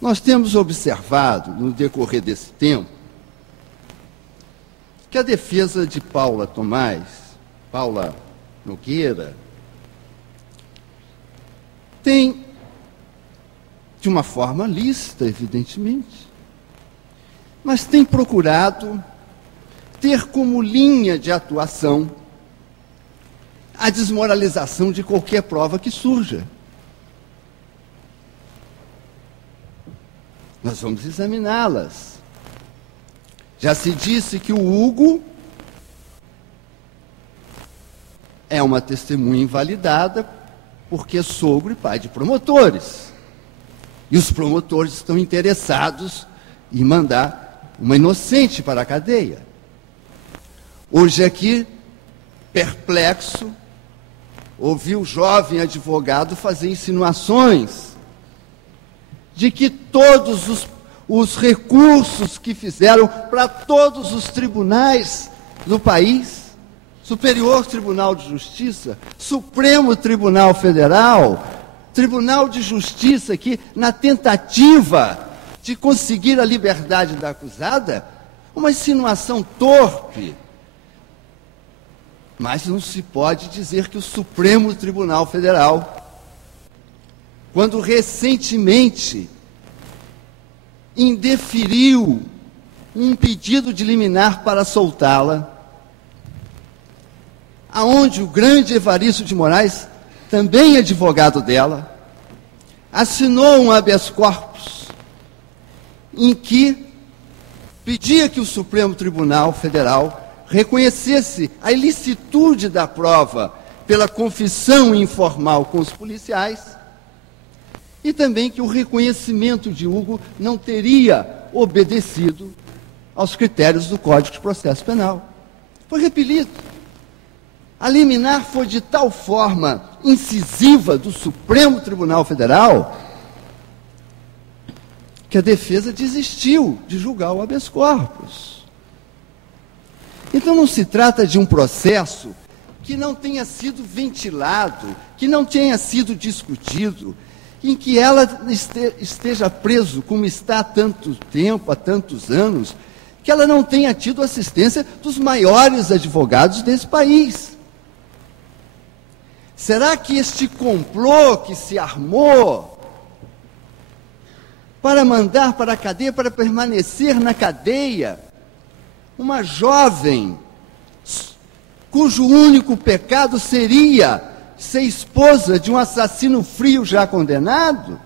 Nós temos observado, no decorrer desse tempo, que a defesa de Paula Nogueira, tem, de uma forma lícita, evidentemente, mas tem procurado ter como linha de atuação a desmoralização de qualquer prova que surja. Nós vamos examiná-las. Já se disse que o Hugo é uma testemunha invalidada porque é sogro e pai de promotores. E os promotores estão interessados em mandar uma inocente para a cadeia. Hoje aqui, perplexo, ouvi o jovem advogado fazer insinuações de que todos os recursos que fizeram para todos os tribunais do país, Superior Tribunal de Justiça, Supremo Tribunal Federal, Tribunal de Justiça, que na tentativa de conseguir a liberdade da acusada, uma insinuação torpe. Mas não se pode dizer que o Supremo Tribunal Federal, quando recentemente indeferiu um pedido de liminar para soltá-la, aonde o grande Evaristo de Moraes, também advogado dela, assinou um habeas corpus em que pedia que o Supremo Tribunal Federal reconhecesse a ilicitude da prova pela confissão informal com os policiais e também que o reconhecimento de Hugo não teria obedecido aos critérios do Código de Processo Penal. Foi repelido. A liminar foi de tal forma incisiva do Supremo Tribunal Federal que a defesa desistiu de julgar o habeas corpus. Então não se trata de um processo que não tenha sido ventilado, que não tenha sido discutido, em que ela esteja preso, como está há tanto tempo, há tantos anos, que ela não tenha tido assistência dos maiores advogados desse país. Será que este complô que se armou para mandar para a cadeia, para permanecer na cadeia, uma jovem cujo único pecado seria ser esposa de um assassino frio já condenado?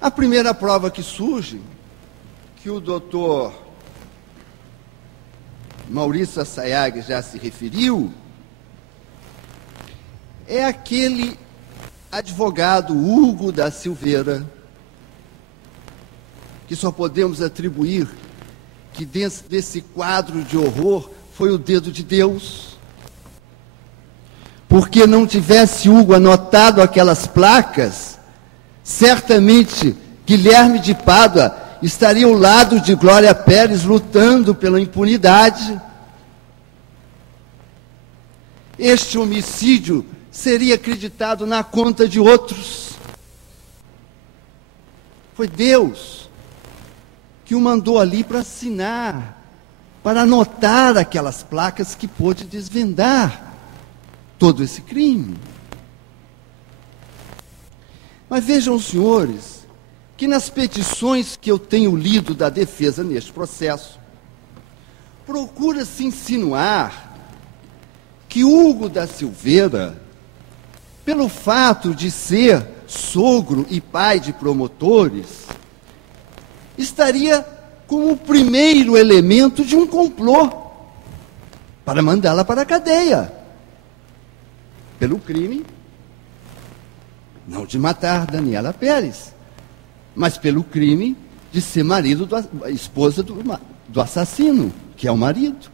A primeira prova que surge, que o doutor Maurício Assayag já se referiu, é aquele advogado Hugo da Silveira, que só podemos atribuir que desse quadro de horror foi o dedo de Deus. Porque não tivesse Hugo anotado aquelas placas, certamente Guilherme de Pádua estaria ao lado de Glória Pérez lutando pela impunidade. Este homicídio seria acreditado na conta de outros. Foi Deus que o mandou ali para assinar, para anotar aquelas placas que pôde desvendar todo esse crime. Mas vejam, senhores, que nas petições que eu tenho lido da defesa neste processo, procura-se insinuar que Hugo da Silveira, pelo fato de ser sogro e pai de promotores, estaria como o primeiro elemento de um complô para mandá-la para a cadeia, pelo crime, não de matar Daniela Pérez, mas pelo crime de ser marido da esposa do assassino, que é o marido.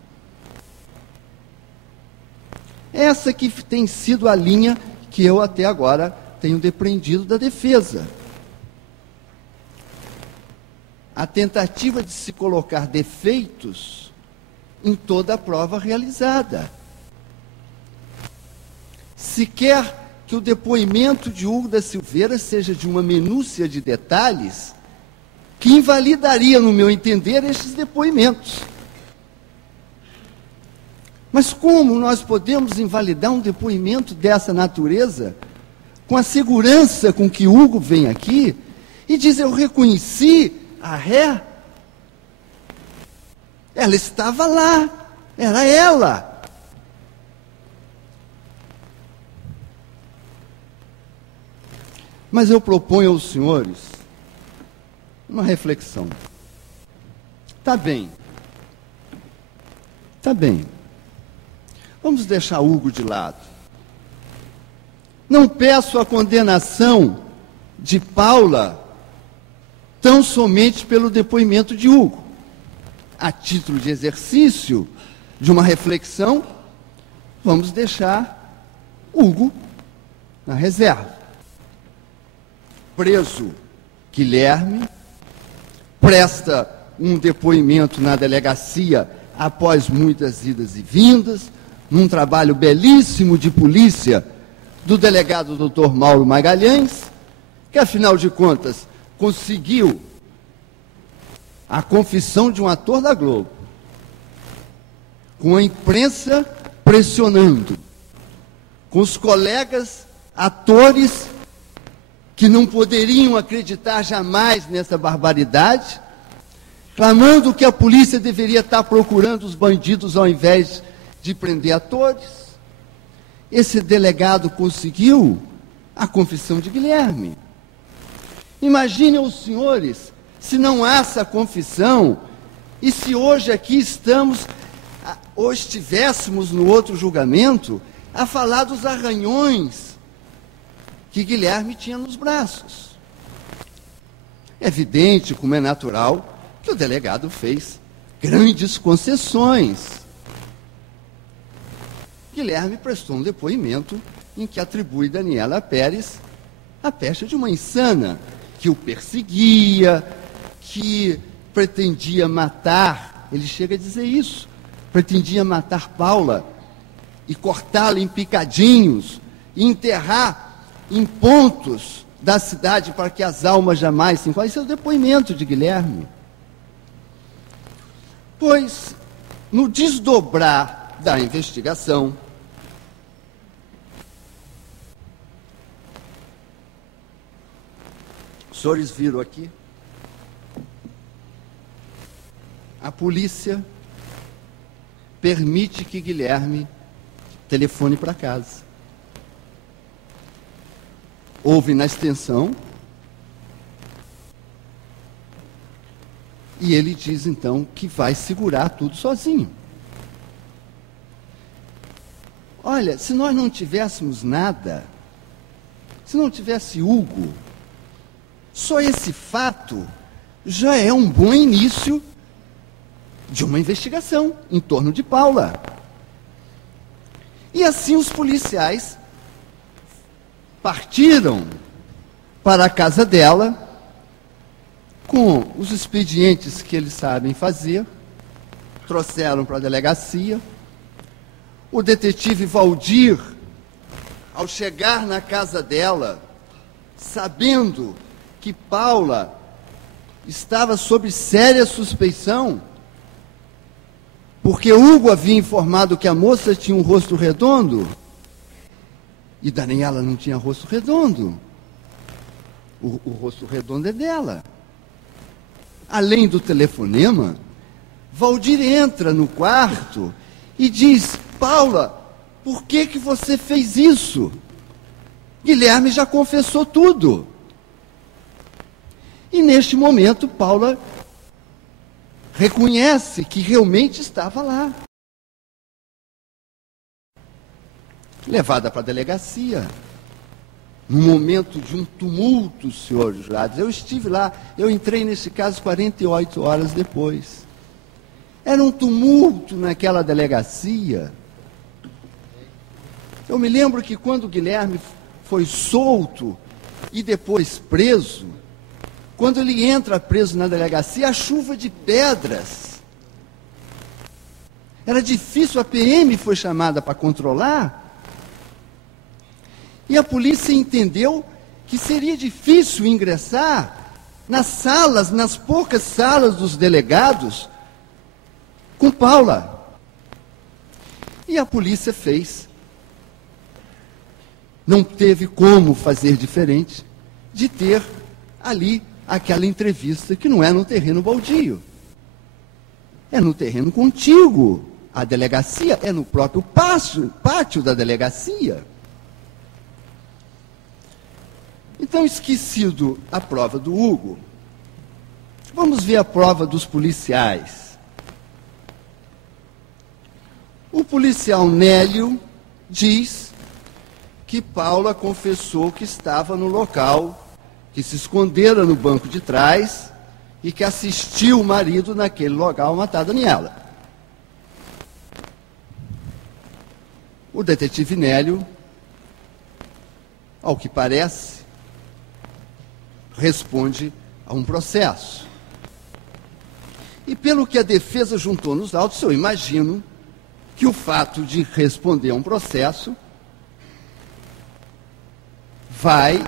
Essa que tem sido a linha que eu até agora tenho depreendido da defesa. A tentativa de se colocar defeitos em toda a prova realizada. Se quer que o depoimento de Hugo da Silveira seja de uma minúcia de detalhes que invalidaria, no meu entender, estes depoimentos. Mas como nós podemos invalidar um depoimento dessa natureza, com a segurança com que Hugo vem aqui e diz: eu reconheci a ré, ela estava lá, era ela. Mas eu proponho aos senhores uma reflexão. Tá bem. Vamos deixar Hugo de lado. Não peço a condenação de Paula tão somente pelo depoimento de Hugo. A título de exercício de uma reflexão, vamos deixar Hugo na reserva. Preso Guilherme presta um depoimento na delegacia após muitas idas e vindas, num trabalho belíssimo de polícia do delegado Dr. Mauro Magalhães, que afinal de contas conseguiu a confissão de um ator da Globo, com a imprensa pressionando, com os colegas atores que não poderiam acreditar jamais nessa barbaridade, clamando que a polícia deveria estar procurando os bandidos ao invés de prender atores. Esse delegado conseguiu a confissão de Guilherme. Imaginem os senhores, se não há essa confissão, e se hoje aqui estamos, ou estivéssemos no outro julgamento, a falar dos arranhões que Guilherme tinha nos braços. É evidente, como é natural, que o delegado fez grandes concessões. Guilherme prestou um depoimento em que atribui Daniela Pérez a pecha de uma insana, que o perseguia, que pretendia matar, ele chega a dizer isso, pretendia matar Paula e cortá-la em picadinhos e enterrar em pontos da cidade para que as almas jamais se encontrem. Esse é o depoimento de Guilherme. Pois, no desdobrar da investigação, os senhores viram aqui, a polícia permite que Guilherme telefone para casa. Houve na extensão, e ele diz então que vai segurar tudo sozinho. Olha, se nós não tivéssemos nada, se não tivesse Hugo, só esse fato já é um bom início de uma investigação em torno de Paula. E assim os policiais partiram para a casa dela com os expedientes que eles sabem fazer, trouxeram para a delegacia. O detetive Valdir, ao chegar na casa dela, sabendo que Paula estava sob séria suspeição, porque Hugo havia informado que a moça tinha um rosto redondo, e Daniela não tinha rosto redondo. O rosto redondo é dela. Além do telefonema, Valdir entra no quarto e diz: Paula, por que você fez isso? Guilherme já confessou tudo. E neste momento, Paula reconhece que realmente estava lá. Levada para a delegacia, num momento de um tumulto, senhores jurados. Eu estive lá, eu entrei nesse caso 48 horas depois. Era um tumulto naquela delegacia. Eu me lembro que quando o Guilherme foi solto e depois preso, quando ele entra preso na delegacia, a chuva de pedras. Era difícil, a PM foi chamada para controlar. E a polícia entendeu que seria difícil ingressar nas salas, nas poucas salas dos delegados, com Paula. E a polícia fez. Não teve como fazer diferente de ter ali aquela entrevista que não é no terreno baldio. É no terreno contíguo. A delegacia é no próprio pátio da delegacia. Então, esquecido a prova do Hugo, vamos ver a prova dos policiais. O policial Nélio diz que Paula confessou que estava no local, que se escondera no banco de trás e que assistiu o marido naquele local matar Daniela. O detetive Nélio, ao que parece, responde a um processo. E pelo que a defesa juntou nos autos, eu imagino que o fato de responder a um processo vai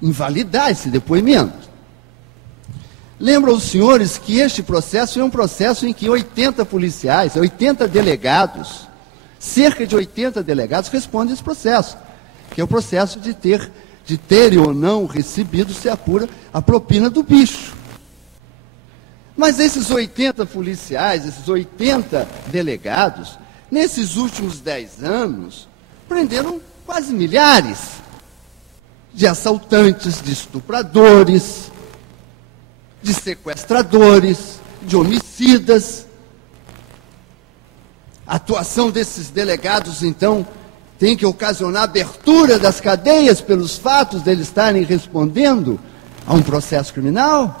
invalidar esse depoimento. Lembram os senhores que este processo é um processo em que 80 policiais, 80 delegados, cerca de 80 delegados respondem a esse processo, que é o processo de terem ou não recebido, se apura, a propina do bicho. Mas esses 80 policiais, esses 80 delegados, nesses últimos 10 anos, prenderam quase milhares de assaltantes, de estupradores, de sequestradores, de homicidas. A atuação desses delegados, então, tem que ocasionar abertura das cadeias pelos fatos deles estarem respondendo a um processo criminal?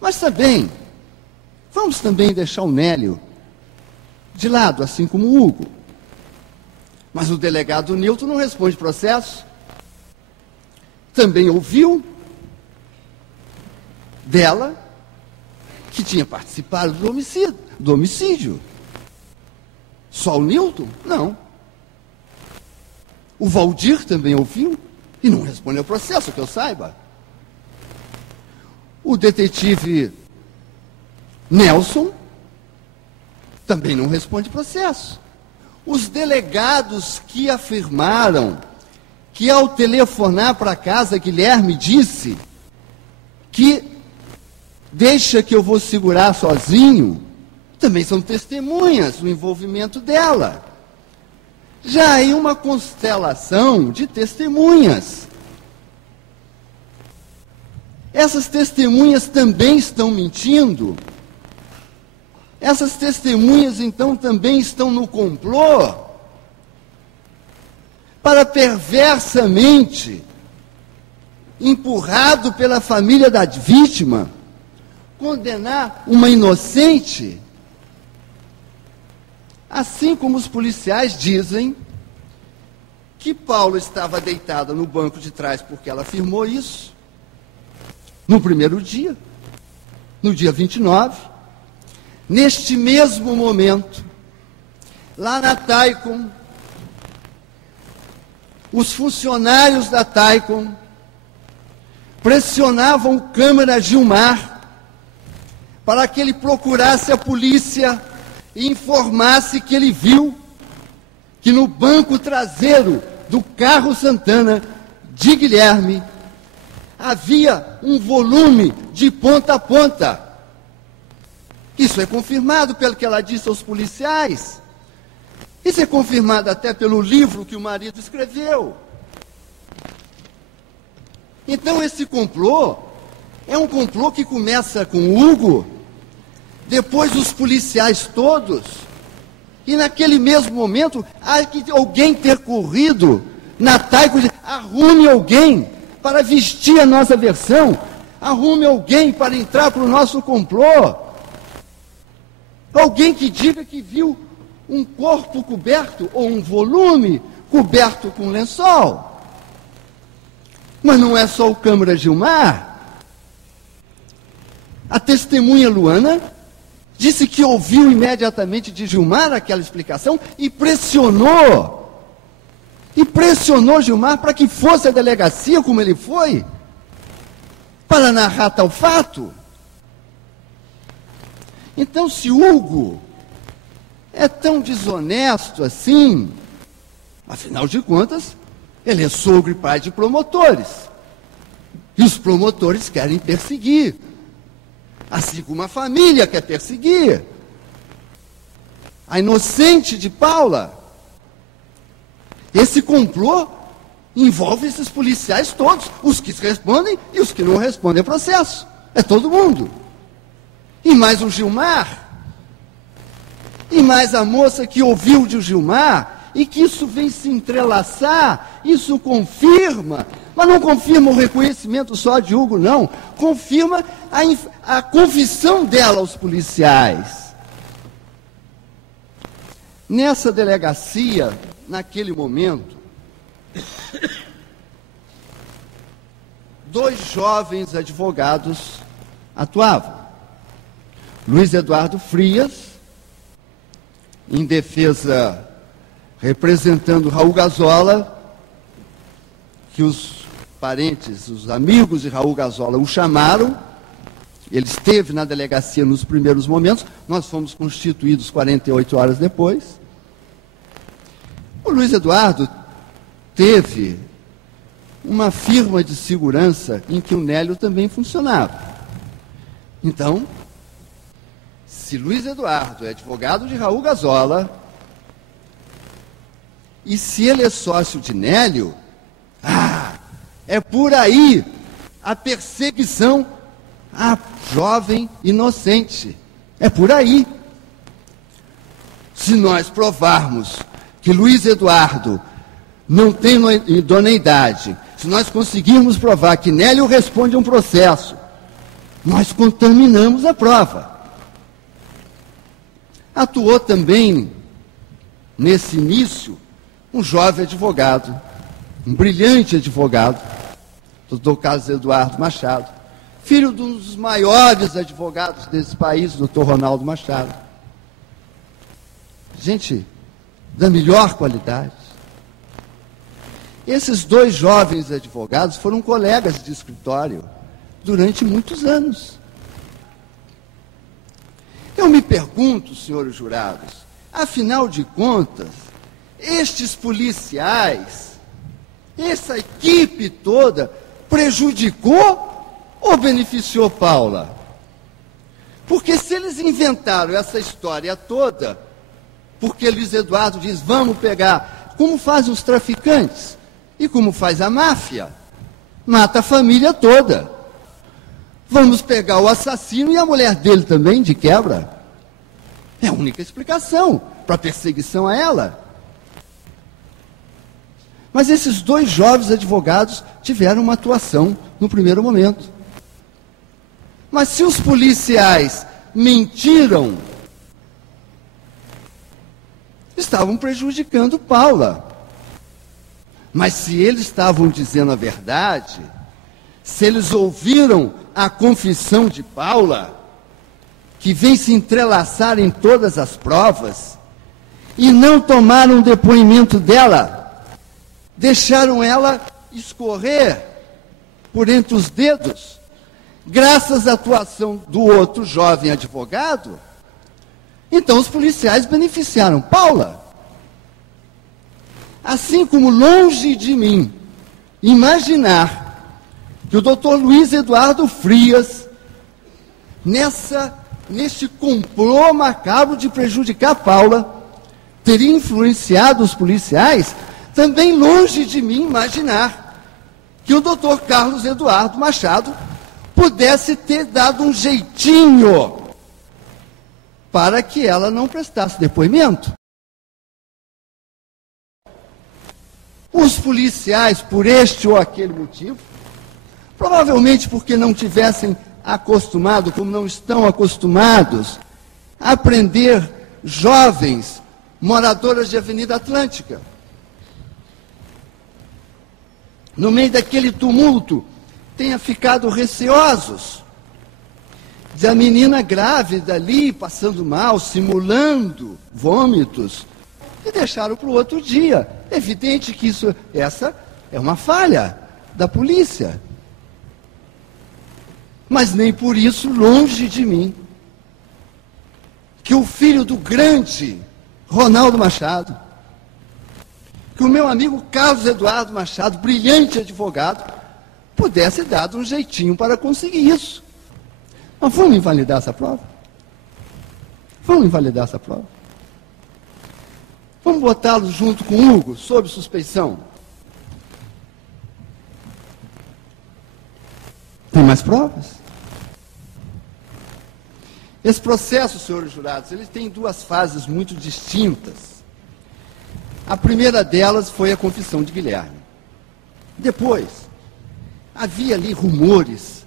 Mas também, vamos também deixar o Nélio de lado, assim como o Hugo. Mas o delegado Nilton não responde processo. Também ouviu dela que tinha participado do homicídio. Só o Nilton? Não. O Valdir também ouviu e não respondeu ao processo, que eu saiba. O detetive Nelson também não responde processo. Os delegados que afirmaram que ao telefonar para casa, Guilherme disse que deixa que eu vou segurar sozinho, também são testemunhas do envolvimento dela. Já aí uma constelação de testemunhas. Essas testemunhas também estão mentindo. Essas testemunhas, então, também estão no complô para perversamente, empurrado pela família da vítima, condenar uma inocente. Assim como os policiais dizem que Paula estava deitada no banco de trás porque ela afirmou isso, no primeiro dia, no dia 29, neste mesmo momento, lá na Taicom, os funcionários da Taicom pressionavam o câmara Gilmar para que ele procurasse a polícia e informasse que ele viu que no banco traseiro do carro Santana de Guilherme havia um volume de ponta a ponta. Isso é confirmado pelo que ela disse aos policiais. Isso é confirmado até pelo livro que o marido escreveu. Então esse complô é um complô que começa com o Hugo, depois os policiais todos, e naquele mesmo momento há que alguém ter corrido na Taicom, arrume alguém para vestir a nossa versão, arrume alguém para entrar para o nosso complô, alguém que diga que viu um corpo coberto ou um volume coberto com lençol. Mas não é só o câmara Gilmar. A testemunha Luana disse que ouviu imediatamente de Gilmar aquela explicação e pressionou e pressionou Gilmar para que fosse à delegacia como ele foi, para narrar tal fato. Então, se Hugo é tão desonesto assim, afinal de contas, ele é sogro e pai de promotores. E os promotores querem perseguir, assim como a família quer perseguir a inocente de Paula. Esse complô envolve esses policiais todos, os que respondem e os que não respondem ao processo. É todo mundo. E mais o Gilmar, e mais a moça que ouviu de Gilmar, e que isso vem se entrelaçar, isso confirma, mas não confirma o reconhecimento só de Hugo, não, confirma a confissão dela aos policiais. Nessa delegacia, naquele momento, 2 jovens advogados atuavam. Luiz Eduardo Frias, em defesa, representando Raul Gazola, que os parentes, os amigos de Raul Gazola o chamaram. Ele esteve na delegacia nos primeiros momentos, nós fomos constituídos 48 horas depois. O Luiz Eduardo teve uma firma de segurança em que o Nélio também funcionava. Então, se Luiz Eduardo é advogado de Raul Gazola, e se ele é sócio de Nélio, é por aí a perseguição à jovem inocente. É por aí. Se nós provarmos que Luiz Eduardo não tem idoneidade, se nós conseguirmos provar que Nélio responde a um processo, nós contaminamos a prova. Atuou também, nesse início, um jovem advogado, um brilhante advogado, doutor Carlos Eduardo Machado, filho de um dos maiores advogados desse país, doutor Ronaldo Machado. Gente da melhor qualidade. Esses 2 jovens advogados foram colegas de escritório durante muitos anos. Eu me pergunto, senhores jurados, afinal de contas, estes policiais, essa equipe toda, prejudicou ou beneficiou Paula? Porque se eles inventaram essa história toda, porque Luiz Eduardo diz, vamos pegar, como fazem os traficantes e como faz a máfia, mata a família toda. Vamos pegar o assassino e a mulher dele também, de quebra. É a única explicação para a perseguição a ela. Mas esses 2 jovens advogados tiveram uma atuação no primeiro momento. Mas se os policiais mentiram, estavam prejudicando Paula. Mas se eles estavam dizendo a verdade, se eles ouviram a confissão de Paula, que vem se entrelaçar em todas as provas, e não tomaram o depoimento dela, deixaram ela escorrer por entre os dedos, graças à atuação do outro jovem advogado, então os policiais beneficiaram Paula. Assim como longe de mim imaginar que o doutor Luiz Eduardo Frias, neste complô macabro de prejudicar Paula, teria influenciado os policiais, também longe de mim imaginar que o doutor Carlos Eduardo Machado pudesse ter dado um jeitinho para que ela não prestasse depoimento. Os policiais, por este ou aquele motivo, provavelmente porque não tivessem acostumado, como não estão acostumados, a prender jovens moradoras de Avenida Atlântica. No meio daquele tumulto, tenha ficado receosos de a menina grávida ali, passando mal, simulando vômitos, e deixaram para o outro dia, É evidente que essa é uma falha da polícia. Mas nem por isso, longe de mim, que o filho do grande Ronaldo Machado, que o meu amigo Carlos Eduardo Machado, brilhante advogado, pudesse dar um jeitinho para conseguir isso. Mas vamos invalidar essa prova? Vamos invalidar essa prova? Vamos botá-lo junto com o Hugo, sob suspeição? Tem mais provas? Esse processo, senhores jurados, ele tem duas fases muito distintas. A primeira delas foi a confissão de Guilherme. Depois, havia ali rumores,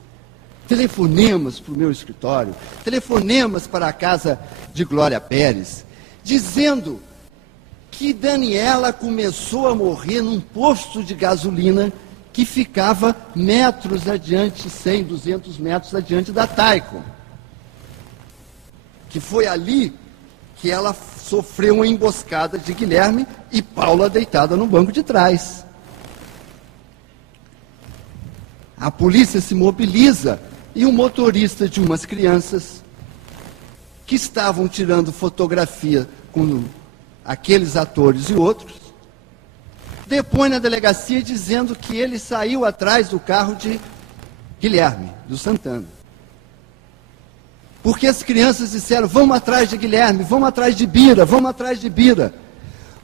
telefonemas para o meu escritório, telefonemas para a casa de Glória Pérez, dizendo que Daniela começou a morrer num posto de gasolina que ficava metros adiante, 100, 200 metros adiante da Taikon. Que foi ali que ela sofreu uma emboscada de Guilherme e Paula deitada no banco de trás. A polícia se mobiliza e o motorista de umas crianças que estavam tirando fotografia com aqueles atores e outros, depõe na delegacia dizendo que ele saiu atrás do carro de Guilherme, do Santana. Porque as crianças disseram, vamos atrás de Guilherme, vamos atrás de Bira, vamos atrás de Bira.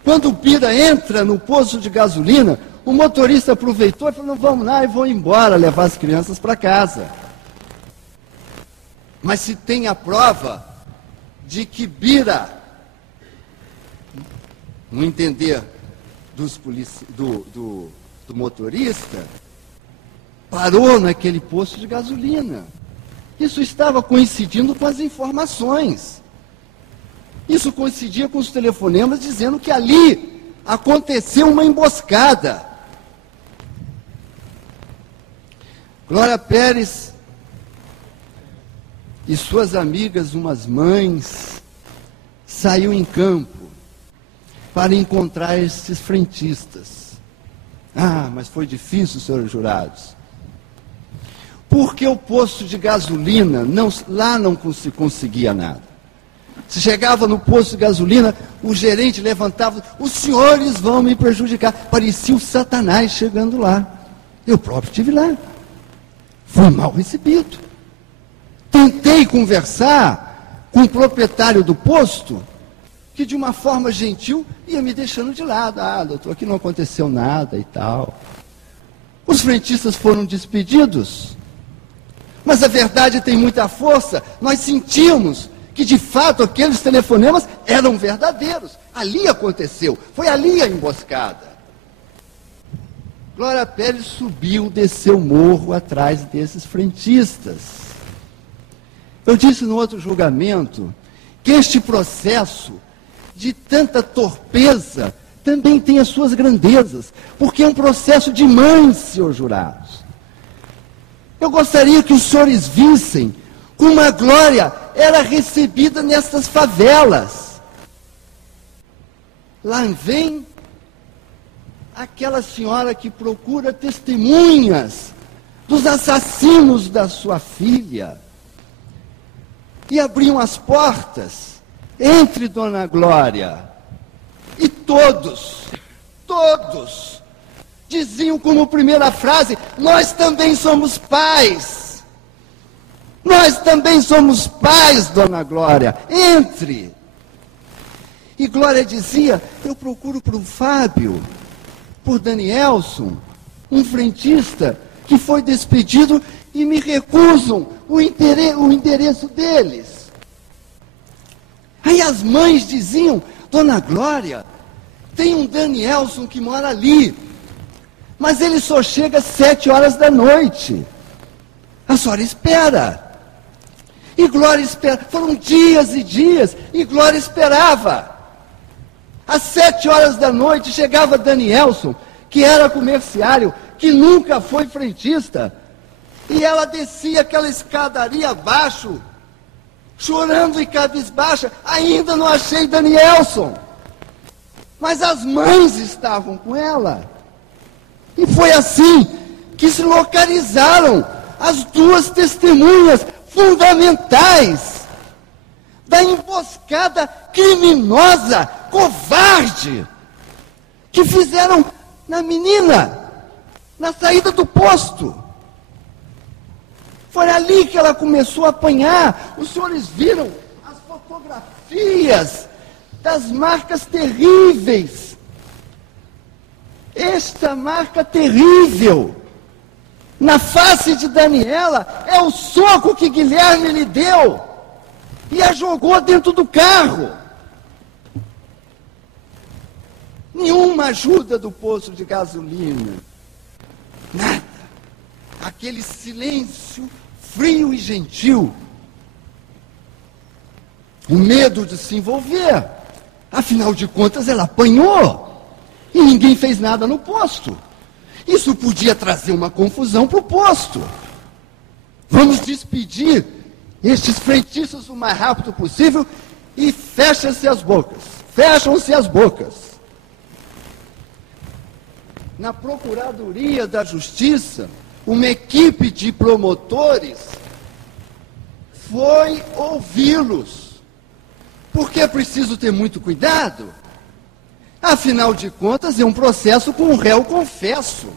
Quando o Bira entra no posto de gasolina, o motorista aproveitou e falou, vamos lá e vou embora levar as crianças para casa. Mas se tem a prova de que Bira, no entender do motorista, parou naquele posto de gasolina. Isso estava coincidindo com as informações. Isso coincidia com os telefonemas dizendo que ali aconteceu uma emboscada. Glória Pérez e suas amigas, umas mães, saiu em campo para encontrar esses frentistas. Ah, mas foi difícil, senhores jurados. Porque o posto de gasolina, lá não se conseguia nada. Se chegava no posto de gasolina, o gerente levantava, os senhores vão me prejudicar. Parecia o Satanás chegando lá. Eu próprio estive lá. Fui mal recebido. Tentei conversar com o proprietário do posto, que de uma forma gentil ia me deixando de lado. Ah, doutor, aqui não aconteceu nada e tal. Os frentistas foram despedidos. Mas a verdade tem muita força. Nós sentimos que, de fato, aqueles telefonemas eram verdadeiros. Ali aconteceu. Foi ali a emboscada. Glória Pérez subiu, desceu o morro atrás desses frentistas. Eu disse no outro julgamento que este processo de tanta torpeza também tem as suas grandezas, porque é um processo de mães, senhores jurados. Eu gostaria que os senhores vissem como a Glória era recebida nessas favelas. Lá vem aquela senhora que procura testemunhas dos assassinos da sua filha. E abriam as portas entre Dona Glória e todos diziam como primeira frase, nós também somos pais. Nós também somos pais, Dona Glória. Entre. E Glória dizia, eu procuro por Fábio, por Danielson, um frentista que foi despedido e me recusam o endereço deles. Aí as mães diziam, Dona Glória, tem um Danielson que mora ali, mas ele só chega às 7 horas da noite. A senhora espera. E Glória espera. Foram dias e dias, e Glória esperava. Às 7 horas da noite chegava Danielson, que era comerciário, que nunca foi frentista. E ela descia aquela escadaria abaixo, chorando e cabisbaixa, ainda não achei Danielson. mas as mães estavam com ela. E foi assim que se localizaram as duas testemunhas fundamentais da emboscada criminosa, covarde, que fizeram na menina, na saída do posto. Foi ali que ela começou a apanhar. Os senhores viram as fotografias das marcas terríveis. Esta marca terrível na face de Daniela é o soco que Guilherme lhe deu e a jogou dentro do carro. Nenhuma ajuda do posto de gasolina. Nada. Aquele silêncio frio e gentil. O medo de se envolver. Afinal de contas, ela apanhou. E ninguém fez nada no posto. Isso podia trazer uma confusão para o posto. Vamos despedir estes frentistas o mais rápido possível e fecham-se as bocas. Fecham-se as bocas. Na Procuradoria da Justiça, uma equipe de promotores foi ouvi-los. Porque é preciso ter muito cuidado. Afinal de contas, é um processo com um réu confesso.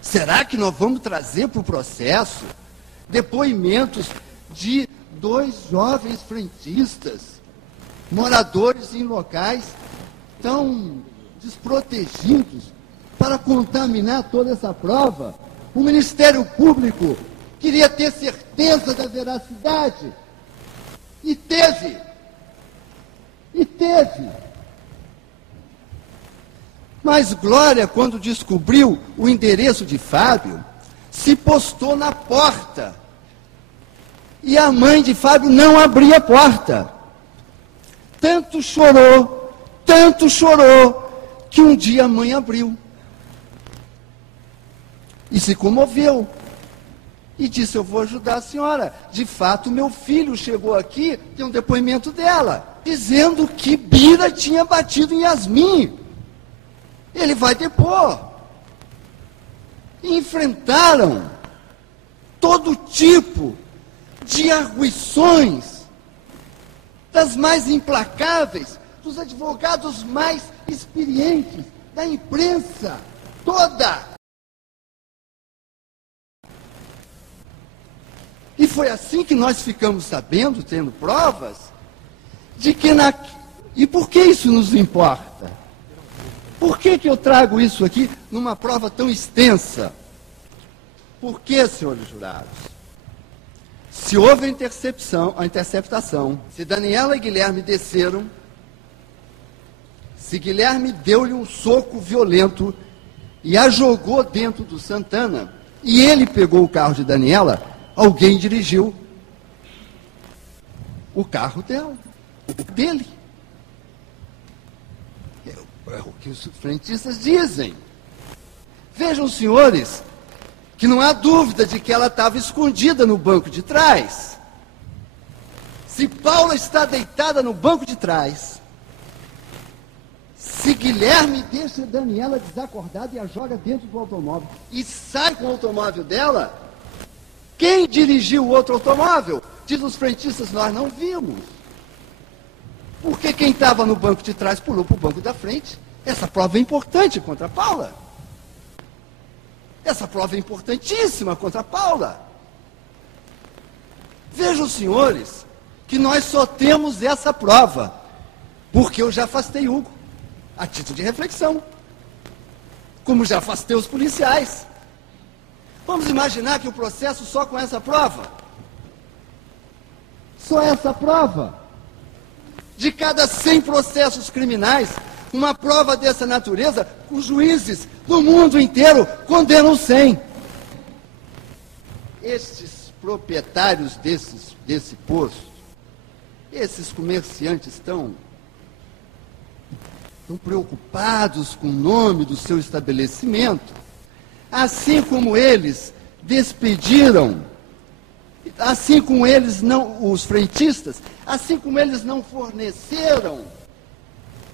Será que nós vamos trazer para o processo depoimentos de 2 jovens frentistas, moradores em locais tão desprotegidos, para contaminar toda essa prova? O Ministério Público queria ter certeza da veracidade. E teve. Mas Glória, quando descobriu o endereço de Fábio, se postou na porta. E a mãe de Fábio não abria a porta. Tanto chorou, que um dia a mãe abriu. E se comoveu. E disse: eu vou ajudar a senhora. De fato, meu filho chegou aqui, tem um depoimento dela, dizendo que Bira tinha batido em Yasmin. Ele vai depor. E enfrentaram todo tipo de arguições, das mais implacáveis, dos advogados mais experientes, da imprensa toda. E foi assim que nós ficamos sabendo, tendo provas, de que E por que isso nos importa? Por que eu trago isso aqui numa prova tão extensa? Por que, senhores jurados? Se houve a interceptação, se Daniela e Guilherme desceram, se Guilherme deu-lhe um soco violento e a jogou dentro do Santana, e ele pegou o carro de Daniela, alguém dirigiu o carro dele. É o que os frentistas dizem. Vejam, senhores, que não há dúvida de que ela estava escondida no banco de trás. Se Paula está deitada no banco de trás, se Guilherme deixa Daniela desacordada e a joga dentro do automóvel e sai com o automóvel dela, quem dirigiu o outro automóvel? Diz os frentistas: nós não vimos. Porque quem estava no banco de trás pulou para o banco da frente. Essa prova é importante contra a Paula. Essa prova é importantíssima contra a Paula. Vejam, senhores, que nós só temos essa prova porque eu já afastei Hugo, a título de reflexão, como já afastei os policiais. Vamos imaginar que o processo só com essa prova? Só essa prova? De cada 100 processos criminais, uma prova dessa natureza, os juízes do mundo inteiro condenam 100. Estes proprietários desse posto, esses comerciantes estão preocupados com o nome do seu estabelecimento, assim como eles despediram, assim como eles não, os frentistas, assim como eles não forneceram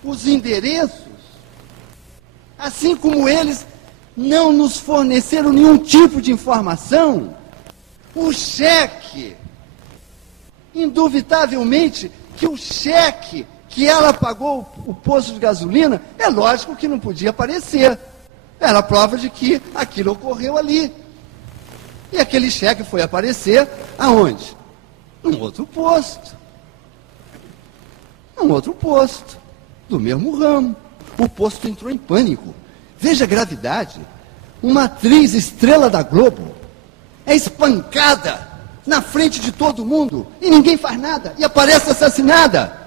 os endereços, assim como eles não nos forneceram nenhum tipo de informação, o cheque, indubitavelmente que o cheque que ela pagou o posto de gasolina, é lógico que não podia aparecer. Era a prova de que aquilo ocorreu ali. E aquele cheque foi aparecer aonde? Num outro posto. Num outro posto, do mesmo ramo. O posto entrou em pânico. Veja a gravidade. Uma atriz estrela da Globo é espancada na frente de todo mundo e ninguém faz nada e aparece assassinada.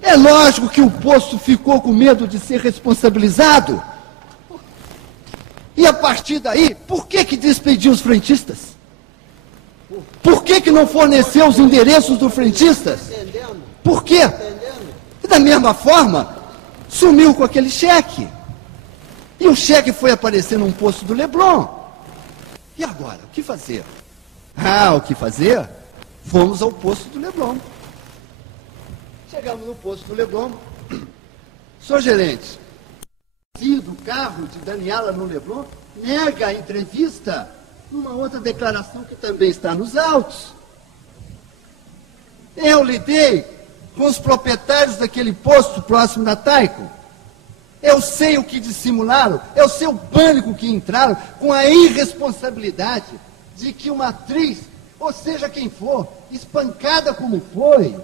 É lógico que o posto ficou com medo de ser responsabilizado. E a partir daí, por que despediu os frentistas? Por que não forneceu os endereços dos frentistas? Por quê? E da mesma forma, sumiu com aquele cheque. E o cheque foi aparecer num posto do Leblon. E agora, o que fazer? O que fazer? Fomos ao posto do Leblon. Chegamos no posto do Leblon. Senhor gerente, do carro de Daniela no Leblon nega a entrevista numa outra declaração que também está nos autos. Eu lidei com os proprietários daquele posto próximo da Taico. Eu sei o que dissimularam, eu sei o pânico que entraram com a irresponsabilidade de que uma atriz, ou seja quem for, espancada como foi,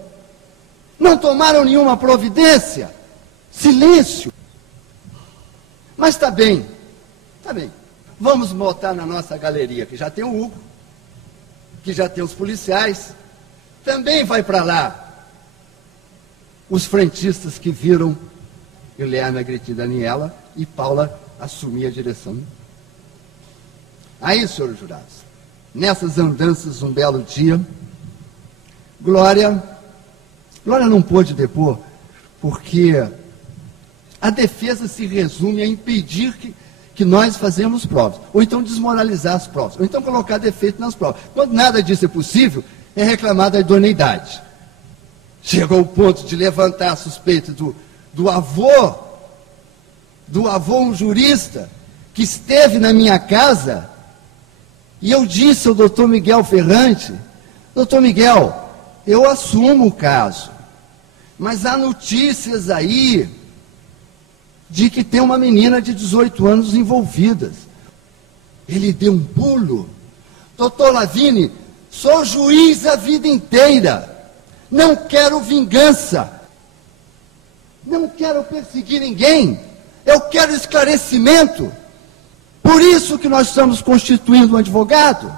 não tomaram nenhuma providência. Silêncio. Mas está bem, está bem. Vamos voltar na nossa galeria, que já tem o Hugo, que já tem os policiais. Também vai para lá os frentistas que viram Guilherme agredir Daniela e Paula assumir a direção. Aí, senhores jurados, nessas andanças um belo dia, Glória não pôde depor, porque a defesa se resume a impedir que nós fazemos provas, ou então desmoralizar as provas, ou então colocar defeito nas provas. Quando nada disso é possível, é reclamar da idoneidade. Chegou ao ponto de levantar a suspeita do avô, um jurista, que esteve na minha casa, e eu disse ao doutor Miguel Ferrante: doutor Miguel, eu assumo o caso, mas há notícias aí de que tem uma menina de 18 anos envolvidas. Ele deu um pulo. Doutor Lavigne, sou juiz a vida inteira. Não quero vingança. Não quero perseguir ninguém. Eu quero esclarecimento. Por isso que nós estamos constituindo um advogado.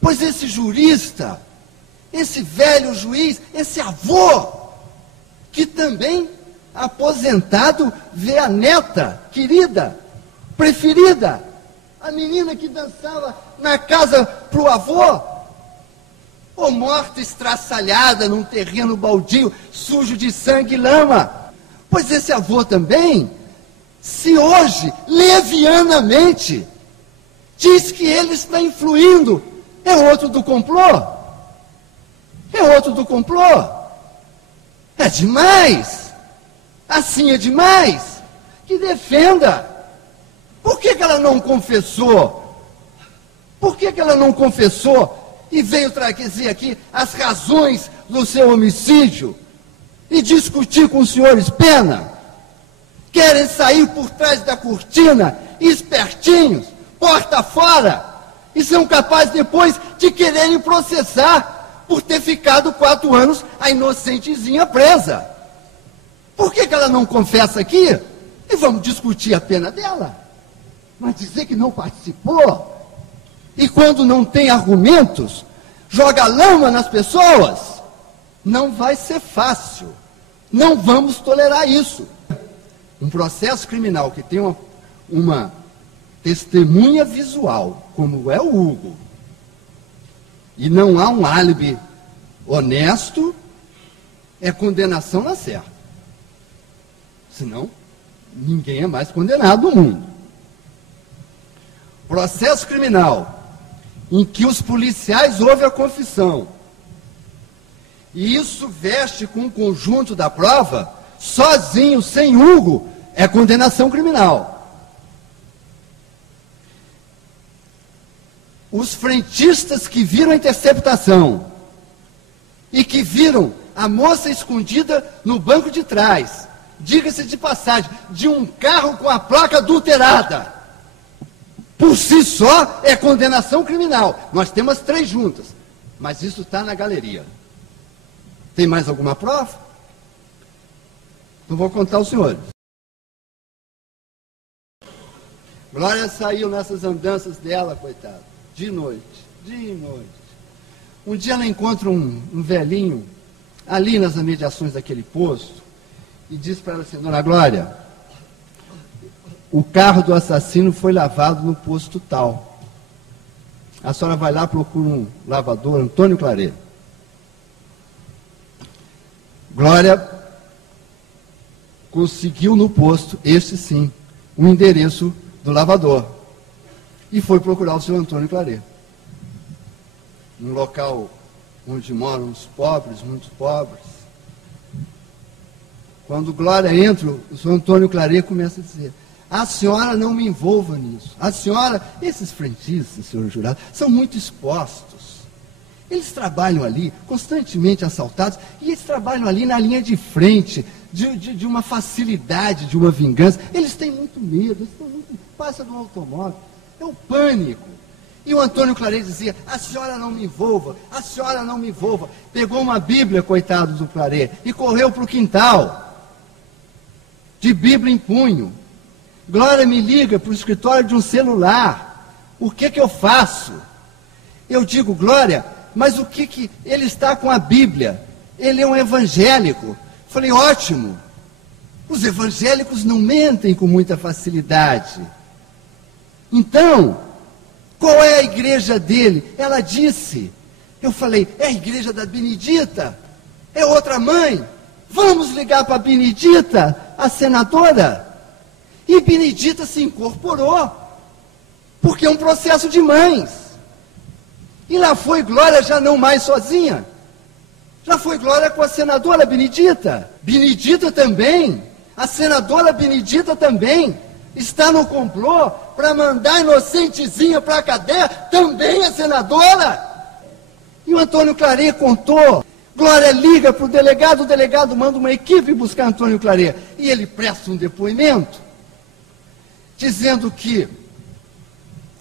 Pois esse jurista, esse velho juiz, esse avô, que também aposentado, vê a neta querida, preferida, a menina que dançava na casa para o avô, ou morta estraçalhada num terreno baldio, sujo de sangue e lama. Pois esse avô também, se hoje, levianamente, diz que ele está influindo, é outro do complô. É outro do complô. É demais. Assim é demais. Que defenda. Por que ela não confessou? Por que ela não confessou e veio trazer aqui as razões do seu homicídio e discutir com os senhores Pena? Querem sair por trás da cortina, espertinhos, porta fora, e são capazes depois de quererem processar por ter ficado 4 anos a inocentezinha presa. Por que ela não confessa aqui? E vamos discutir a pena dela. Mas dizer que não participou, e quando não tem argumentos, joga lama nas pessoas, não vai ser fácil. Não vamos tolerar isso. Um processo criminal que tem uma testemunha visual, como é o Hugo, e não há um álibi honesto, é condenação na certa. Senão, ninguém é mais condenado no mundo. Processo criminal em que os policiais ouvem a confissão, e isso veste com o conjunto da prova sozinho, sem Hugo, é condenação criminal. Os frentistas que viram a interceptação e que viram a moça escondida no banco de trás, diga-se de passagem, de um carro com a placa adulterada, por si só é condenação criminal. Nós temos as 3 juntas, mas isso está na galeria. Tem mais alguma prova? Não vou contar aos senhores. Glória saiu nessas andanças dela, coitada, de noite. Um dia ela encontra um velhinho ali nas imediações daquele posto e diz para ela assim: Dona Glória, o carro do assassino foi lavado no posto tal. A senhora vai lá, procura um lavador, Antônio Claret. Glória conseguiu no posto, este sim, o endereço do lavador. E foi procurar o seu Antônio Claret. Um local onde moram os pobres, muitos pobres. Quando Glória entra, o seu Antônio Claret começa a dizer: a senhora não me envolva nisso. A senhora, esses frentistas, senhor jurado, são muito expostos. Eles trabalham ali, constantemente assaltados, e eles trabalham ali na linha de frente, de uma facilidade, de uma vingança. Eles têm muito medo, eles estão muito... Passa do automóvel, é o pânico. E o Antônio Claret dizia: a senhora não me envolva, a senhora não me envolva. Pegou uma Bíblia, coitado do Claret, e correu para o quintal, de Bíblia em punho. Glória me liga para o escritório de um celular. O que eu faço? Eu digo: Glória, mas o que ele está com a Bíblia? Ele é um evangélico. Falei: ótimo. Os evangélicos não mentem com muita facilidade. Então, qual é a igreja dele? Ela disse. Eu falei: é a igreja da Benedita. É outra mãe. Vamos ligar para a Benedita, a senadora. E Benedita se incorporou, porque é um processo de mães. E lá foi Glória, já não mais sozinha. Já foi Glória com a senadora Benedita. Benedita também, a senadora Benedita também, está no complô para mandar a Inocentezinha para a cadeia, também a senadora. E o Antônio Claret contou. Glória liga para o delegado manda uma equipe buscar Antônio Claret. E ele presta um depoimento, dizendo que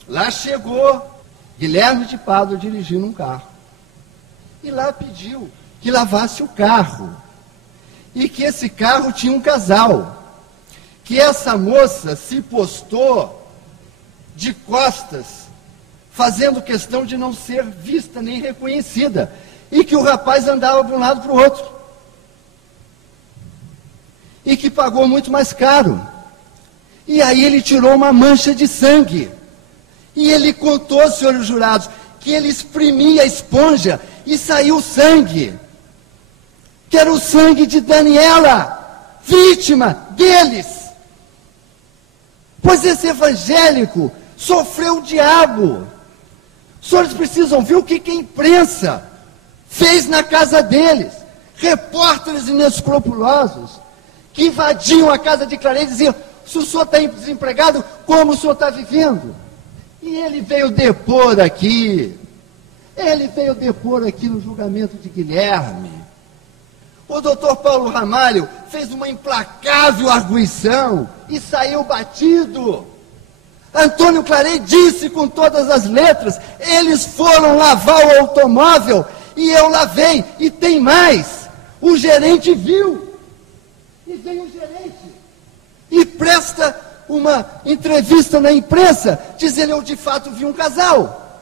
lá chegou Guilherme de Pádua dirigindo um carro. E lá pediu que lavasse o carro. E que esse carro tinha um casal. Que essa moça se postou de costas, fazendo questão de não ser vista nem reconhecida. E que o rapaz andava de um lado para o outro. E que pagou muito mais caro. E aí ele tirou uma mancha de sangue. E ele contou, senhores jurados, que ele exprimia a esponja e saiu sangue. Que era o sangue de Daniela, vítima deles. Pois esse evangélico sofreu o diabo. Os senhores precisam ver o que a imprensa fez na casa deles. Repórteres inescrupulosos que invadiam a casa de Claret e diziam: se o senhor está desempregado, como o senhor está vivendo? E ele veio depor aqui. Ele veio depor aqui no julgamento de Guilherme. O doutor Paulo Ramalho fez uma implacável arguição e saiu batido. Antônio Claret disse com todas as letras: eles foram lavar o automóvel e eu lavei. E tem mais, o gerente viu. E vem o gerente e presta uma entrevista na imprensa, dizendo: eu de fato vi um casal.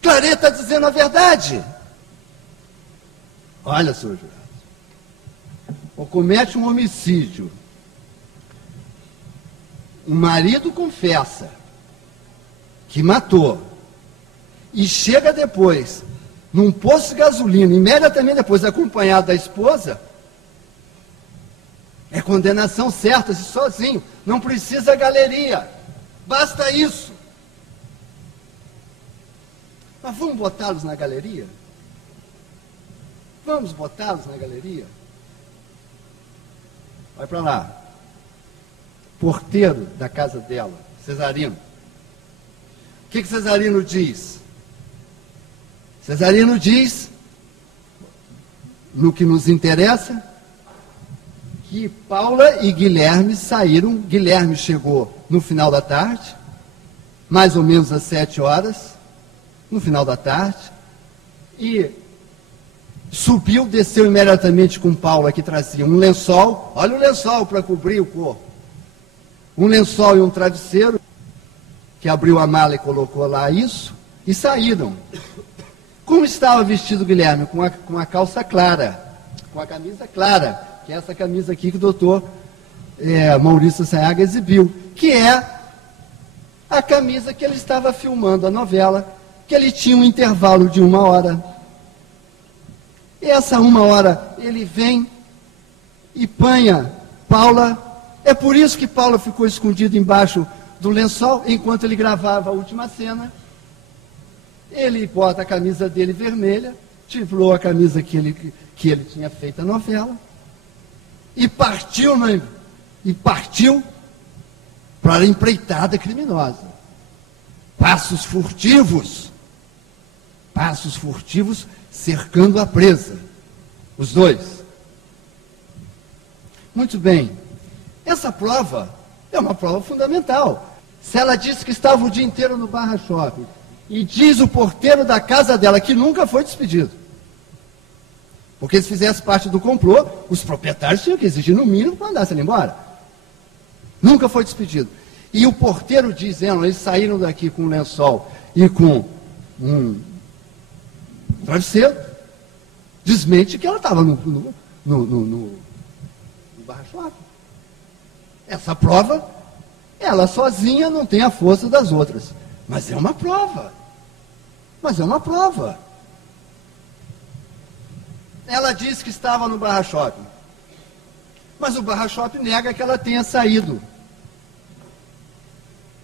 Claret está dizendo a verdade. Olha, senhor jurado, ou comete um homicídio, o marido confessa que matou, e chega depois, num posto de gasolina, imediatamente depois, acompanhado da esposa, é condenação certa, se sozinho, não precisa galeria, basta isso. Mas vamos botá-los na galeria? Vamos botá-los na galeria? Vai para lá. Porteiro da casa dela, Cesarino. O que Cesarino diz? Cesarino diz, no que nos interessa, que Paula e Guilherme saíram. Guilherme chegou no final da tarde, mais ou menos às 7 horas, no final da tarde, e subiu, desceu imediatamente com Paula, que trazia um lençol, olha o lençol para cobrir o corpo, um lençol e um travesseiro, que abriu a mala e colocou lá isso, e saíram. Como estava vestido Guilherme? Com a calça clara, com a camisa clara, que é essa camisa aqui que o doutor Maurício Sayaga exibiu, que é a camisa que ele estava filmando a novela, que ele tinha um intervalo de 1 hora. E essa 1 hora ele vem e panha Paula. É por isso que Paula ficou escondida embaixo do lençol, enquanto ele gravava a última cena. Ele bota a camisa dele vermelha, tirou a camisa que ele tinha feito a novela, e partiu para a empreitada criminosa. Passos furtivos cercando a presa, os dois. Muito bem, essa prova é uma prova fundamental. Se ela disse que estava o dia inteiro no Barra Shopping, e diz o porteiro da casa dela que nunca foi despedido, porque se fizesse parte do complô, os proprietários tinham que exigir no mínimo que mandasse ele embora. Nunca foi despedido. E o porteiro dizendo, eles saíram daqui com um lençol e com um travesseiro, desmente que ela estava no Barra Shopping. Essa prova, ela sozinha não tem a força das outras. Mas é uma prova. Ela disse que estava no Barra Shopping. Mas o Barra Shopping nega que ela tenha saído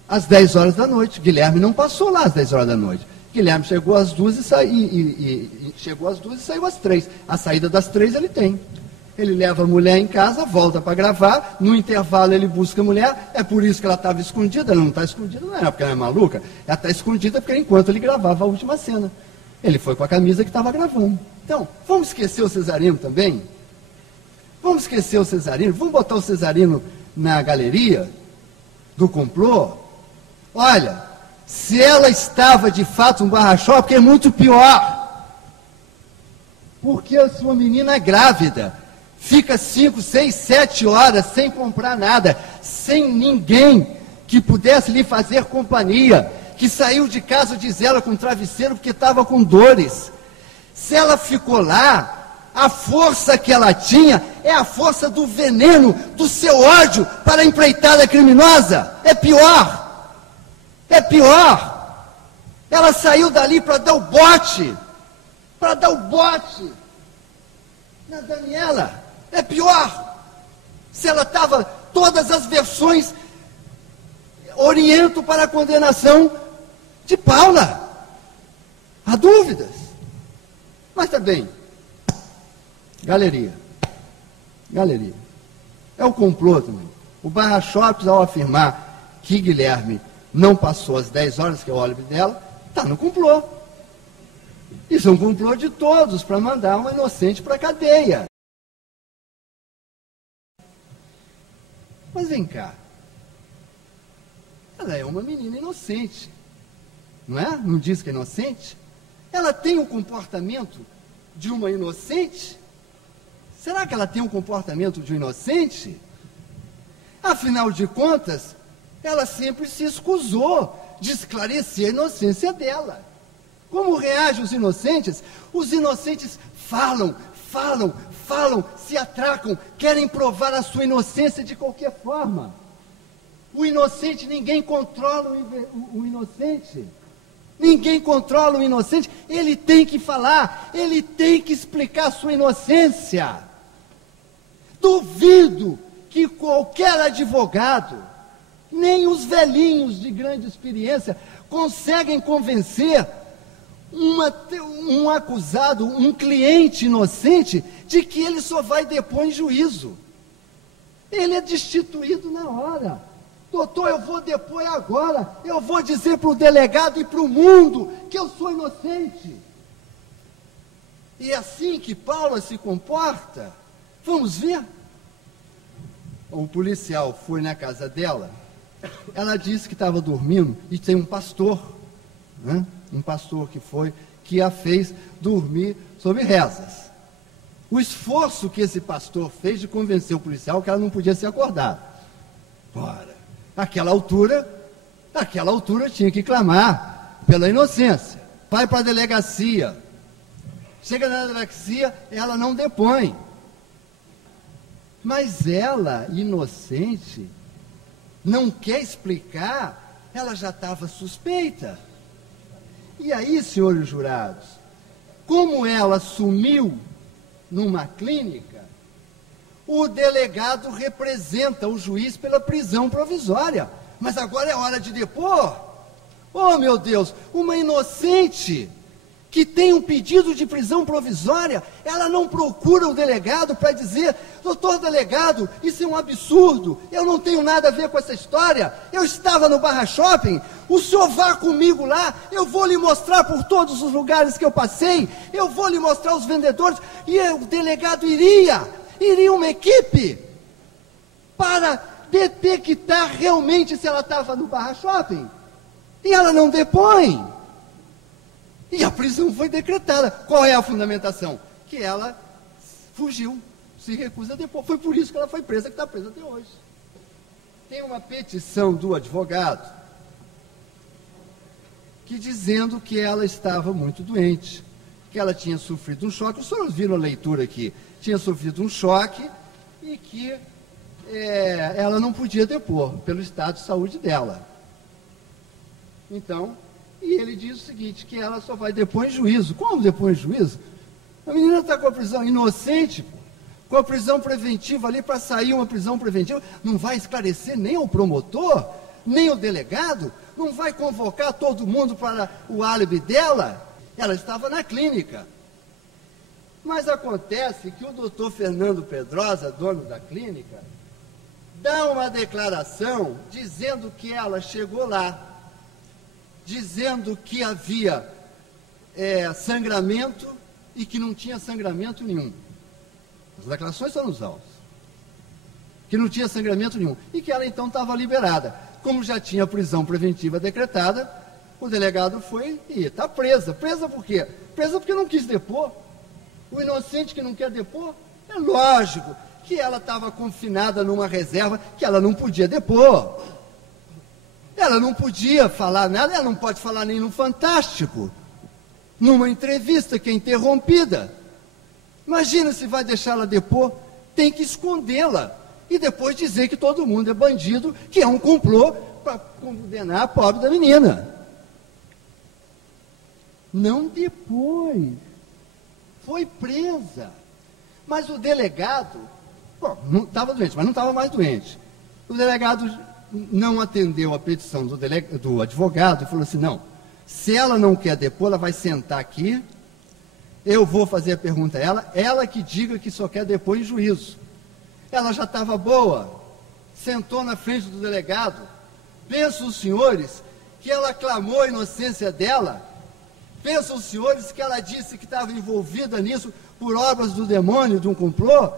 às 10 horas da noite. Guilherme não passou lá às 10 horas da noite. Guilherme chegou às 2 e saiu às 3. A saída das 3 ele tem. Ele leva a mulher em casa, volta para gravar, no intervalo ele busca a mulher, é por isso que ela estava escondida. Ela não está escondida, não é porque ela é maluca, ela está escondida porque enquanto ele gravava a última cena. Ele foi com a camisa que estava gravando. Então, vamos esquecer o Cesarino também? Vamos esquecer o Cesarino? Vamos botar o Cesarino na galeria do complô? Olha, se ela estava de fato no Barra Shopping, é muito pior. Porque a sua menina é grávida, fica 5, 6, 7 horas sem comprar nada, sem ninguém que pudesse lhe fazer companhia, que saiu de casa, diz ela, com travesseiro porque estava com dores. Se ela ficou lá, a força que ela tinha é a força do veneno, do seu ódio para a empreitada criminosa. É pior. Ela saiu dali para dar o bote na Daniela. É pior. Se ela estava, todas as versões orientam para a condenação de Paula. Há dúvidas. Mas também, galeria. É o complô também. O Barra Shopping, ao afirmar que Guilherme não passou as 10 horas, que é o álibi dela, está no complô. Isso é um complô de todos para mandar um inocente para a cadeia. Mas vem cá. Ela é uma menina inocente. Não é? Não diz que é inocente? Ela tem o comportamento de uma inocente? Será que ela tem o comportamento de um inocente? Afinal de contas, ela sempre se escusou de esclarecer a inocência dela. Como reagem os inocentes? Os inocentes falam, se atracam, querem provar a sua inocência de qualquer forma. O inocente, ninguém controla o inocente. Ninguém controla o inocente. Ele tem que falar, ele tem que explicar a sua inocência. Duvido que qualquer advogado, nem os velhinhos de grande experiência, conseguem convencer um acusado, um cliente inocente, de que ele só vai depor em juízo. Ele é destituído na hora. Doutor, eu vou depor agora, eu vou dizer para o delegado e para o mundo que eu sou inocente. E é assim que Paula se comporta. Vamos ver? O policial foi na casa dela, ela disse que estava dormindo e tem um pastor, né? Um pastor que a fez dormir sob rezas. O esforço que esse pastor fez de convencer o policial que ela não podia ser acordada. Ora, naquela altura tinha que clamar pela inocência. Vai para a delegacia. Chega na delegacia, ela não depõe. Mas ela, inocente, não quer explicar, ela já estava suspeita. E aí, senhores jurados, como ela sumiu numa clínica, o delegado representa o juiz pela prisão provisória. Mas agora é hora de depor. Oh, meu Deus, uma inocente que tem um pedido de prisão provisória, ela não procura o delegado para dizer: doutor delegado, isso é um absurdo, eu não tenho nada a ver com essa história, eu estava no Barra Shopping, o senhor vá comigo lá, eu vou lhe mostrar por todos os lugares que eu passei, eu vou lhe mostrar os vendedores, e o delegado iria uma equipe para detectar realmente se ela estava no Barra Shopping, e ela não depõe. E a prisão foi decretada. Qual é a fundamentação? Que ela fugiu, se recusa a depor. Foi por isso que ela foi presa, que está presa até hoje. Tem uma petição do advogado que dizendo que ela estava muito doente, que ela tinha sofrido um choque. Os senhores viram a leitura aqui. Tinha sofrido um choque e que ela não podia depor pelo estado de saúde dela. Então, e ele diz o seguinte, que ela só vai depor em juízo. Como depor em juízo? A menina está com a prisão inocente, com a prisão preventiva ali, para sair uma prisão preventiva, não vai esclarecer nem o promotor, nem o delegado, não vai convocar todo mundo para o álibi dela. Ela estava na clínica. Mas acontece que o doutor Fernando Pedrosa, dono da clínica, dá uma declaração dizendo que ela chegou lá, dizendo que havia sangramento e que não tinha sangramento nenhum. As declarações são nos autos. Que não tinha sangramento nenhum. E que ela então estava liberada. Como já tinha prisão preventiva decretada, o delegado foi e está presa. Presa por quê? Presa porque não quis depor. O inocente que não quer depor, é lógico que ela estava confinada numa reserva que ela não podia depor. Ela não podia falar nada, ela não pode falar nem no Fantástico, numa entrevista que é interrompida. Imagina se vai deixá-la depor, tem que escondê-la, e depois dizer que todo mundo é bandido, que é um complô para condenar a pobre da menina. Não depôs, foi presa. Mas o delegado, não estava doente, mas não estava mais doente. O delegado não atendeu a petição do advogado e falou assim: não, se ela não quer depor, ela vai sentar aqui, eu vou fazer a pergunta a ela que diga que só quer depor em juízo. Ela já estava boa, sentou na frente do delegado. Pensam os senhores que ela clamou a inocência dela? Pensam os senhores que ela disse que estava envolvida nisso por obras do demônio, de um complô?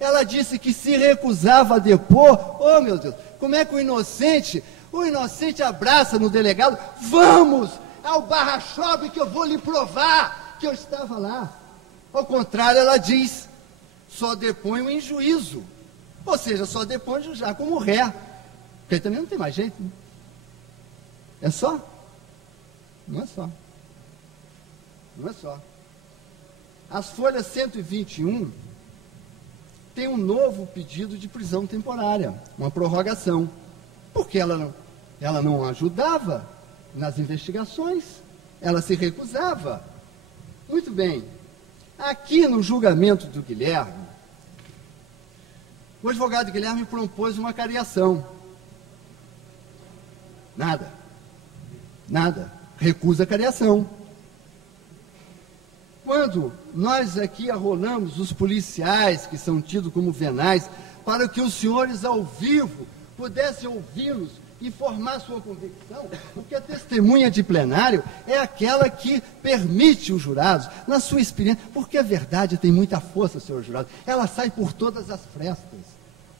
Ela disse que se recusava a depor. Oh, meu Deus, como é que o inocente abraça no delegado: vamos ao Barra Shopping que eu vou lhe provar que eu estava lá. Ao contrário, ela diz: só deponho em juízo. Ou seja, só deponho já como ré. Porque aí também não tem mais jeito, né? É só? Não é só. Não é só. As folhas 121 tem um novo pedido de prisão temporária, uma prorrogação, porque ela não ajudava nas investigações, ela se recusava. Muito bem, aqui no julgamento do Guilherme, o advogado Guilherme propôs uma cariação. Nada, recusa a cariação. Quando nós aqui arrolamos os policiais que são tidos como venais, para que os senhores ao vivo pudessem ouvi-los e formar sua convicção, porque a testemunha de plenário é aquela que permite os jurados, na sua experiência, porque a verdade tem muita força, senhor jurado, ela sai por todas as frestas.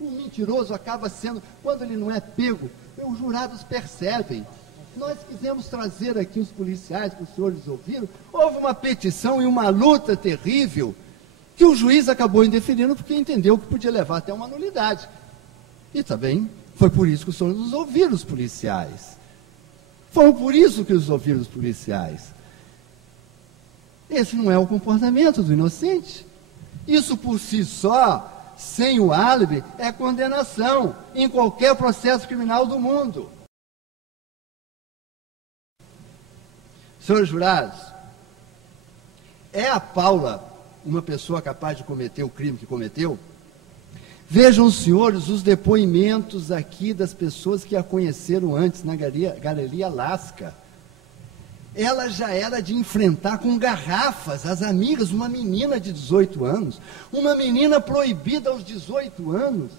O mentiroso acaba sendo, quando ele não é pego, os jurados percebem. Nós quisemos trazer aqui os policiais, que os senhores ouviram, houve uma petição e uma luta terrível, que o juiz acabou indeferindo, porque entendeu que podia levar até uma nulidade. E também foi por isso que os senhores nos ouviram, os policiais. Foi por isso que os ouviram os policiais. Esse não é o comportamento do inocente. Isso por si só, sem o álibi, é condenação em qualquer processo criminal do mundo. Senhores jurados, é a Paula uma pessoa capaz de cometer o crime que cometeu? Vejam, senhores, os depoimentos aqui das pessoas que a conheceram antes na Galeria Lasca. Ela já era de enfrentar com garrafas as amigas, uma menina de 18 anos, uma menina proibida aos 18 anos,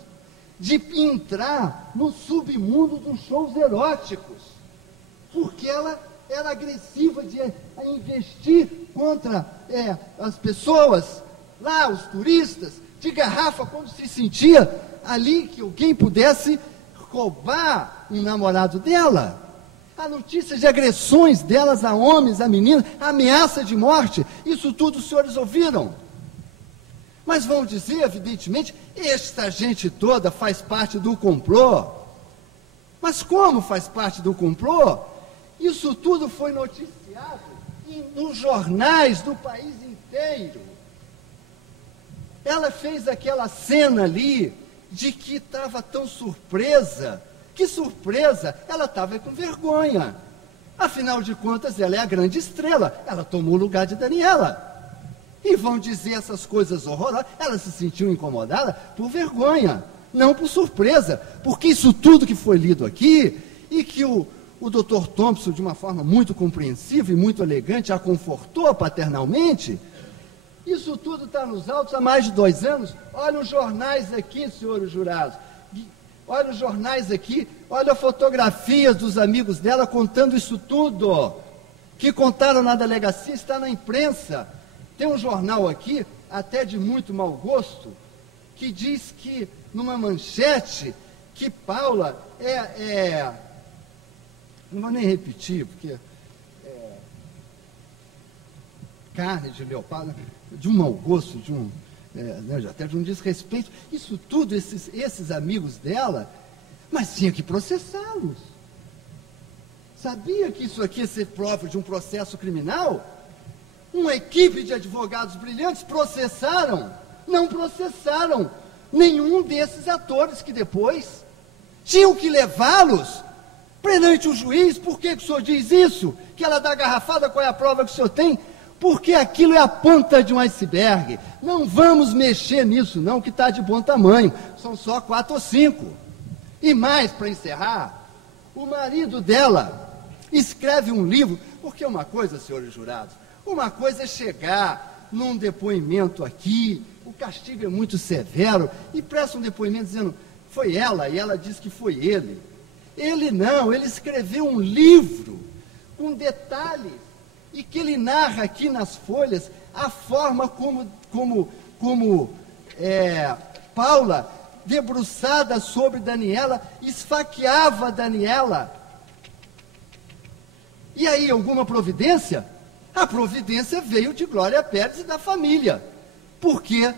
de entrar no submundo dos shows eróticos, porque ela era agressiva de investir contra as pessoas, lá, os turistas, de garrafa, quando se sentia ali que alguém pudesse roubar um namorado dela. A notícia de agressões delas a homens, a meninas, a ameaça de morte, isso tudo os senhores ouviram. Mas vão dizer, evidentemente, esta gente toda faz parte do complô. Mas como faz parte do complô? Isso tudo foi noticiado nos jornais do país inteiro. Ela fez aquela cena ali de que estava tão surpresa. Que surpresa! Ela estava com vergonha. Afinal de contas, ela é a grande estrela. Ela tomou o lugar de Daniela. E vão dizer essas coisas horrorosas. Ela se sentiu incomodada por vergonha, não por surpresa. Porque isso tudo que foi lido aqui, e que o Dr. Thompson, de uma forma muito compreensiva e muito elegante, a confortou paternalmente. Isso tudo está nos autos há mais de 2 anos. Olha os jornais aqui, senhores jurados. Olha os jornais aqui. Olha fotografias dos amigos dela contando isso tudo. Que contaram na delegacia, está na imprensa. Tem um jornal aqui, até de muito mau gosto, que diz que, numa manchete, que Paula não vou nem repetir, porque carne de leopardo, de um mau gosto, até de um desrespeito. Isso tudo, esses amigos dela, mas tinha que processá-los. Sabia que isso aqui ia ser prova de um processo criminal? Uma equipe de advogados brilhantes processaram, não processaram nenhum desses atores que depois tinham que levá-los perante o juiz. Por que o senhor diz isso? Que ela dá garrafada, qual é a prova que o senhor tem? Porque aquilo é a ponta de um iceberg. Não vamos mexer nisso não, que está de bom tamanho. São só 4 ou 5. E mais, para encerrar, o marido dela escreve um livro, porque uma coisa, senhores jurados, uma coisa é chegar num depoimento aqui, o castigo é muito severo, e presta um depoimento dizendo, foi ela, e ela diz que foi ele. Ele não, ele escreveu um livro com detalhes, e que ele narra aqui nas folhas a forma como Paula, debruçada sobre Daniela, esfaqueava Daniela. E aí, alguma providência? A providência veio de Glória Pérez e da família, porque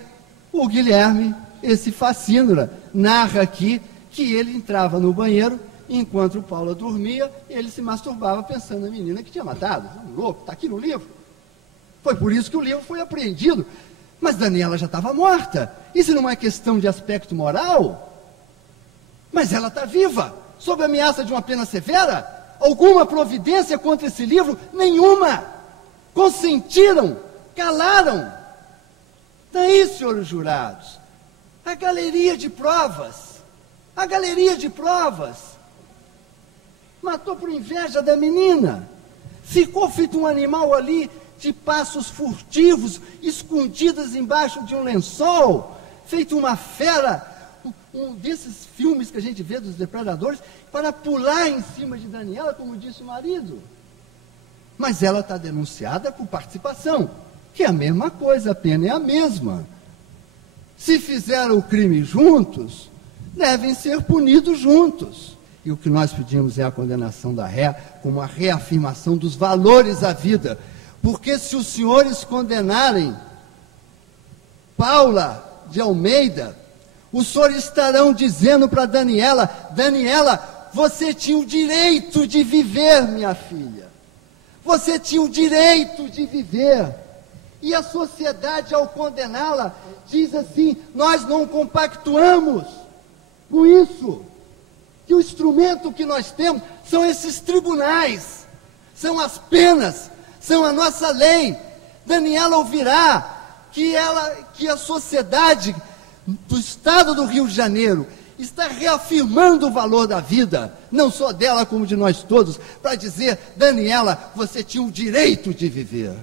o Guilherme, esse facínora, narra aqui que ele entrava no banheiro enquanto Paula dormia, ele se masturbava pensando na menina que tinha matado. Um louco, está aqui no livro. Foi por isso que o livro foi apreendido. Mas Daniela já estava morta. Isso não é questão de aspecto moral? Mas ela está viva, sob ameaça de uma pena severa? Alguma providência contra esse livro? Nenhuma. Consentiram, calaram. Daí, senhores jurados, a galeria de provas. A galeria de provas. Matou por inveja da menina. Ficou feito um animal ali, de passos furtivos, escondidas embaixo de um lençol, feito uma fera um desses filmes que a gente vê dos depredadores para pular em cima de Daniela, como disse o marido. Mas ela está denunciada por participação, que é a mesma coisa, a pena é a mesma. Se fizeram o crime juntos, devem ser punidos juntos. E o que nós pedimos é a condenação da ré, como a reafirmação dos valores da vida. Porque se os senhores condenarem Paula de Almeida, os senhores estarão dizendo para Daniela: Daniela, você tinha o direito de viver, minha filha. Você tinha o direito de viver. E a sociedade, ao condená-la, diz assim: nós não compactuamos com isso. Que o instrumento que nós temos são esses tribunais, são as penas, são a nossa lei. Daniela ouvirá que a sociedade do estado do Rio de Janeiro está reafirmando o valor da vida, não só dela como de nós todos, para dizer: Daniela, você tinha o direito de viver.